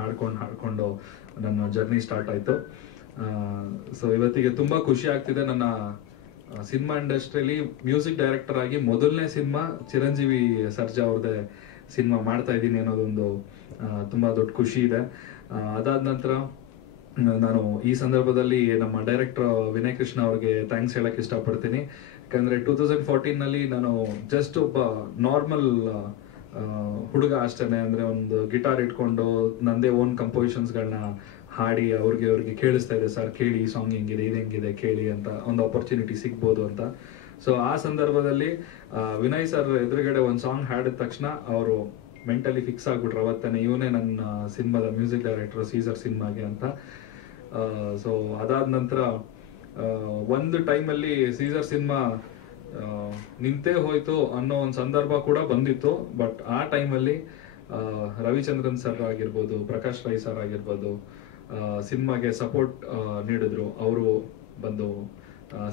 ಹಾಡ್ಕೊಂಡು ಹಾಡ್ಕೊಂಡು ನನ್ನ journey start ಆಯ್ತು. So ಇವತ್ತಿಗೆ ತುಂಬಾ ಖುಷಿ ಆಗ್ತಿದೆ ನನ್ನ ಸಿನಿಮಾ ಇಂಡಸ್ಟ್ರಿಯಲ್ಲಿ ಮ್ಯೂಸಿಕ್ ಡೈರೆಕ್ಟರ್ ಆಗಿ ಮೊದಲನೇ ಸಿನಿಮಾ ಚಿರಂಜೀವಿ ಸರ್ಜಾ ಅವ್ರದ್ದೇ ಸಿನಿಮಾ ಮಾಡ್ತಾ ಇದ್ದೀನಿ ಅನ್ನೋದೊಂದು ತುಂಬಾ ದೊಡ್ಡ ಖುಷಿ ಇದೆ. ಅದಾದ ನಂತರ ನಾನು ಈ ಸಂದರ್ಭದಲ್ಲಿ ನಮ್ಮ ಡೈರೆಕ್ಟರ್ ವಿನಯ್ ಕೃಷ್ಣ ಅವ್ರಿಗೆ ಥ್ಯಾಂಕ್ಸ್ ಹೇಳಕ್ ಇಷ್ಟಪಡ್ತೀನಿ. ಯಾಕಂದ್ರೆ ಟೂ ತೌಸಂಡ್ ಫೋರ್ಟೀನ್ನಲ್ಲಿ ನಾನು ಜಸ್ಟ್ ಒಬ್ಬ ನಾರ್ಮಲ್ ಹುಡುಗ ಅಷ್ಟೇನೆ ಅಂದ್ರೆ ಒಂದು ಗಿಟಾರ್ ಇಟ್ಕೊಂಡು ನಂದೇ ಓನ್ ಕಂಪೋಸಿಷನ್ಸ್ಗಳನ್ನ ಹಾಡಿ ಅವ್ರಿಗೆ ಅವ್ರಿಗೆ ಕೇಳಿಸ್ತಾ ಇದೆ, ಸರ್ ಕೇಳಿ, ಈ ಸಾಂಗ್ ಹೆಂಗಿದೆ, ಇದು ಹೆಂಗಿದೆ, ಕೇಳಿ ಅಂತ ಒಂದು ಆಪರ್ಚುನಿಟಿ ಸಿಗ್ಬೋದು ಅಂತ. ಸೊ ಆ ಸಂದರ್ಭದಲ್ಲಿ ವಿನಯ್ ಸರ್ ಎದುರುಗಡೆ ಒಂದು ಸಾಂಗ್ ಹಾಡಿದ ತಕ್ಷಣ ಅವರು ಮೆಂಟಲಿ ಫಿಕ್ಸ್ ಆಗ್ಬಿಟ್ರು. ಅವತ್ತನೇ ಇವನೇ ನನ್ನ ಸಿನಿಮಾದ ಮ್ಯೂಸಿಕ್ ಡೈರೆಕ್ಟರ್ ಸೀಸರ್ ಸಿನಿಮಾಗೆ ಅಂತ. ಸೊ ಅದಾದ ನಂತರ ಒಂದು ಟೈಮಲ್ಲಿ ಸೀಸರ್ ಸಿನಿಮಾ ನಿಂತೇ ಹೋಯ್ತು ಅನ್ನೋ ಒಂದು ಸಂದರ್ಭ ಕೂಡ ಬಂದಿತ್ತು. ಬಟ್ ಆ ಟೈಮಲ್ಲಿ ರವಿಚಂದ್ರನ್ ಸರ್ ಆಗಿರ್ಬೋದು, ಪ್ರಕಾಶ್ ರೈ ಸರ್ ಆಗಿರ್ಬೋದು ಸಿನಿಮಾಗೆ ಸಪೋರ್ಟ್ ನೀಡಿದ್ರು. ಅವರು ಬಂದು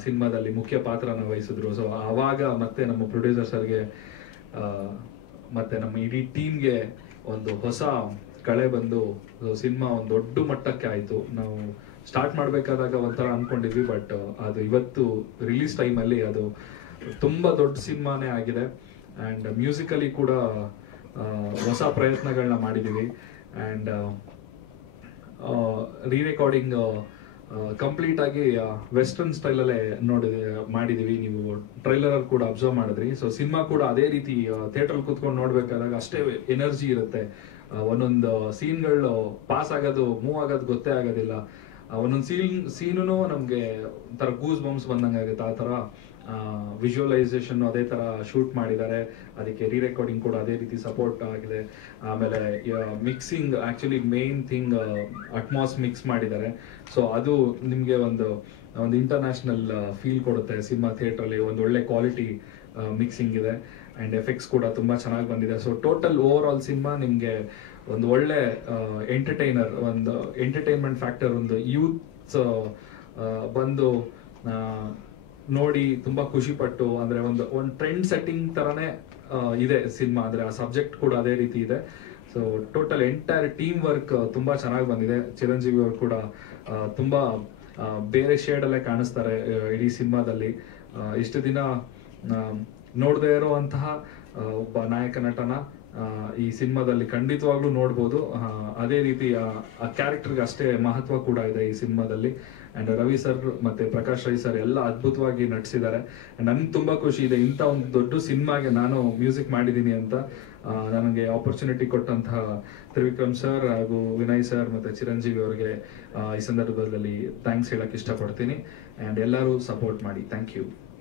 ಸಿನಿಮಾದಲ್ಲಿ ಮುಖ್ಯ ಪಾತ್ರನ ವಹಿಸಿದ್ರು. ಸೊ ಆವಾಗ ಮತ್ತೆ ನಮ್ಮ ಪ್ರೊಡ್ಯೂಸರ್ ಸರ್ಗೆ ಮತ್ತೆ ನಮ್ಮ ಇಡೀ ಟೀಮ್ಗೆ ಒಂದು ಹೊಸ ಕಳೆ ಬಂದು ಸಿನಿಮಾ ಒಂದು ದೊಡ್ಡ ಮಟ್ಟಕ್ಕೆ ಆಯ್ತು. ನಾವು ಸ್ಟಾರ್ಟ್ ಮಾಡ್ಬೇಕಾದಾಗ ಒಂಥರ ಅನ್ಕೊಂಡಿದ್ವಿ ಬಟ್ ಅದು ಇವತ್ತು ರಿಲೀಸ್ ಟೈಮಲ್ಲಿ ಅದು ತುಂಬಾ ದೊಡ್ಡ ಸಿನಿಮಾನೇ ಆಗಿದೆ. ಅಂಡ್ ಮ್ಯೂಸಿಕಲಿ ಕೂಡ ಹೊಸ ಪ್ರಯತ್ನಗಳನ್ನ ಮಾಡಿದೀವಿ. ಅಂಡ್ ರೀ ರೆಕಾರ್ಡಿಂಗ್ ಕಂಪ್ಲೀಟ್ ಆಗಿ ವೆಸ್ಟರ್ನ್ ಸ್ಟೈಲಲ್ಲೇ ನೋಡಿ, ಮಾಡಿದೀವಿ. ನೀವು ಟ್ರೈಲರ್ ಕೂಡ ಅಬ್ಸರ್ವ್ ಮಾಡಿದ್ರಿ. ಸೊ ಸಿನಿಮಾ ಕೂಡ ಅದೇ ರೀತಿ ಥಿಯೇಟರ್ ಕೂತ್ಕೊಂಡು ನೋಡ್ಬೇಕಾದಾಗ ಅಷ್ಟೇ ಎನರ್ಜಿ ಇರುತ್ತೆ. ಒಂದೊಂದು ಸೀನ್ಗಳು ಪಾಸ್ ಆಗೋದು ಮೂವ್ ಆಗೋದು ಗೊತ್ತೇ ಆಗೋದಿಲ್ಲ. ಒಂದೊಂದು ಸೀನ್ ಸೀನು ನಮಗೆ ಒಂಥರ ಗೂಸ್ ಬಂಪ್ಸ್ ಬಂದಂಗೆ ಆಗುತ್ತೆ ಆ ಥರ ವಿಜುವಲೈಸೇಷನ್ ಅದೇ ತರ ಶೂಟ್ ಮಾಡಿದ್ದಾರೆ. ಅದಕ್ಕೆ ರೀ ರೆಕಾರ್ಡಿಂಗ್ ಕೂಡ ಅದೇ ರೀತಿ ಸಪೋರ್ಟ್ ಆಗಿದೆ. ಆಮೇಲೆ mixing actually main thing Atmos mix ಮಾಡಿದ್ದಾರೆ. ಸೊ ಅದು ನಿಮಗೆ ಒಂದು ಒಂದು ಇಂಟರ್ನ್ಯಾಷನಲ್ ಫೀಲ್ ಕೊಡುತ್ತೆ. ಸಿನಿಮಾ ಥಿಯೇಟ್ರಲ್ಲಿ ಒಂದು ಒಳ್ಳೆ ಕ್ವಾಲಿಟಿ ಮಿಕ್ಸಿಂಗ್ ಇದೆ. ಅಂಡ್ ಎಫೆಕ್ಟ್ಸ್ ಕೂಡ ತುಂಬಾ ಚೆನ್ನಾಗಿ ಬಂದಿದೆ. So total overall cinema ನಿಮಗೆ ಒಂದು ಒಳ್ಳೆ ಎಂಟರ್ಟೈನರ್ ಒಂದು ಎಂಟರ್ಟೈನ್ಮೆಂಟ್ ಫ್ಯಾಕ್ಟರ್ ಒಂದು ಯೂತ್ ಬಂದು ನೋಡಿ ತುಂಬಾ ಖುಷಿ ಪಟ್ಟು ಅಂದ್ರೆ ಒಂದು ಒಂದು ಟ್ರೆಂಡ್ ಸೆಟ್ಟಿಂಗ್ ತರನೇ ಇದೆ ಸಿನಿಮಾ. ಅಂದ್ರೆ ಆ ಸಬ್ಜೆಕ್ಟ್ ಕೂಡ ಅದೇ ರೀತಿ ಇದೆ. So total entire team work ತುಂಬಾ ಚೆನ್ನಾಗಿ ಬಂದಿದೆ. ಚಿರಂಜೀವಿ ಅವರು ಕೂಡ ತುಂಬಾ ಬೇರೆ ಶೇಡ್ ಅಲ್ಲೇ ಕಾಣಿಸ್ತಾರೆ ಇಡೀ ಸಿನಿಮಾದಲ್ಲಿ. ಇಷ್ಟು ದಿನ ನೋಡದೇ ಇರುವಂತಹ ಒಬ್ಬ ನಾಯಕ ನಟನ ಈ ಸಿನಿಮಾದಲ್ಲಿ ಖಂಡಿತವಾಗ್ಲೂ ನೋಡ್ಬೋದು. ಅದೇ ರೀತಿ, ಆ- ಕ್ಯಾರೆಕ್ಟರ್ಗೆ ಅಷ್ಟೇ ಮಹತ್ವ ಕೂಡ ಇದೆ ಈ ಸಿನಿಮಾದಲ್ಲಿ. ಅಂಡ್ ರವಿ ಸರ್ ಮತ್ತೆ ಪ್ರಕಾಶ್ ರೈ ಸರ್ ಎಲ್ಲ ಅದ್ಭುತವಾಗಿ ನಟಿಸಿದ್ದಾರೆ. ನನ್ಗೆ ತುಂಬಾ ಖುಷಿ ಇದೆ, ಇಂಥ ಒಂದು ದೊಡ್ಡ ಸಿನಿಮಾಗೆ ನಾನು ಮ್ಯೂಸಿಕ್ ಮಾಡಿದ್ದೀನಿ ಅಂತ ನನಗೆ ಆಪರ್ಚುನಿಟಿ ಕೊಟ್ಟಂತಹ ತ್ರಿವಿಕ್ರಮ್ ಸರ್ ಹಾಗೂ ವಿನಯ್ ಸರ್ ಮತ್ತೆ ಚಿರಂಜೀವಿ ಅವರಿಗೆ ಈ ಸಂದರ್ಭದಲ್ಲಿ ಥ್ಯಾಂಕ್ಸ್ ಹೇಳಕ್ ಇಷ್ಟಪಡ್ತೀನಿ. ಅಂಡ್ ಎಲ್ಲರೂ ಸಪೋರ್ಟ್ ಮಾಡಿ ಥ್ಯಾಂಕ್ ಯು